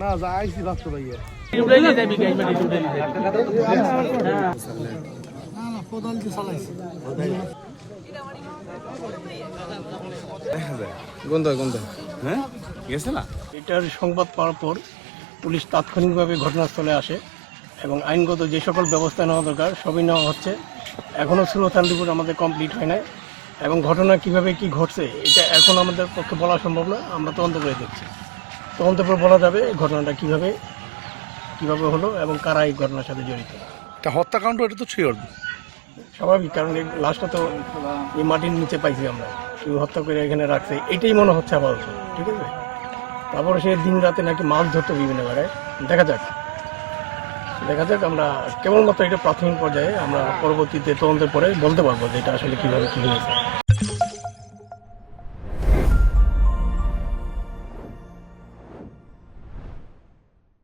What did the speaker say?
না যাইছি বাচ্চা ভাইয়া হ্যাঁ গেছে না। এটার সংবাদ পাওয়ার পর পুলিশ তাৎক্ষণিকভাবে ঘটনাস্থলে আসে এবং আইনগত যে সকল ব্যবস্থা নেওয়া দরকার সবই নেওয়া হচ্ছে। এখনও সুরতান রিপোর্ট আমাদের কমপ্লিট হয় নাই এবং ঘটনা কিভাবে কি ঘটছে এটা এখন আমাদের পক্ষে বলা সম্ভব না। আমরা তদন্ত করে দেখছি, তদন্তের পর বলা যাবে এই ঘটনাটা কিভাবে হলো এবং কারা এই ঘটনার সাথে জড়িত। হত্যাকাণ্ড এটা তো শিওর স্বাভাবিক, কারণ এই লাশটা তো এই মাটির নিচে পাইছি আমরা, কেউ হত্যা করে এখানে রাখছে এটাই মনে হচ্ছে আপাতত। ঠিক আছে, তারপরে সে দিন রাতে নাকি মাছ ধরতো বিভিন্ন জায়গায়। দেখা যাক আমরা কেবলমাত্র এটা প্রাথমিক পর্যায়ে, আমরা পরবর্তীতে তদন্তের পরে বলতে পারবো যে এটা আসলে কীভাবে কী হয়েছে।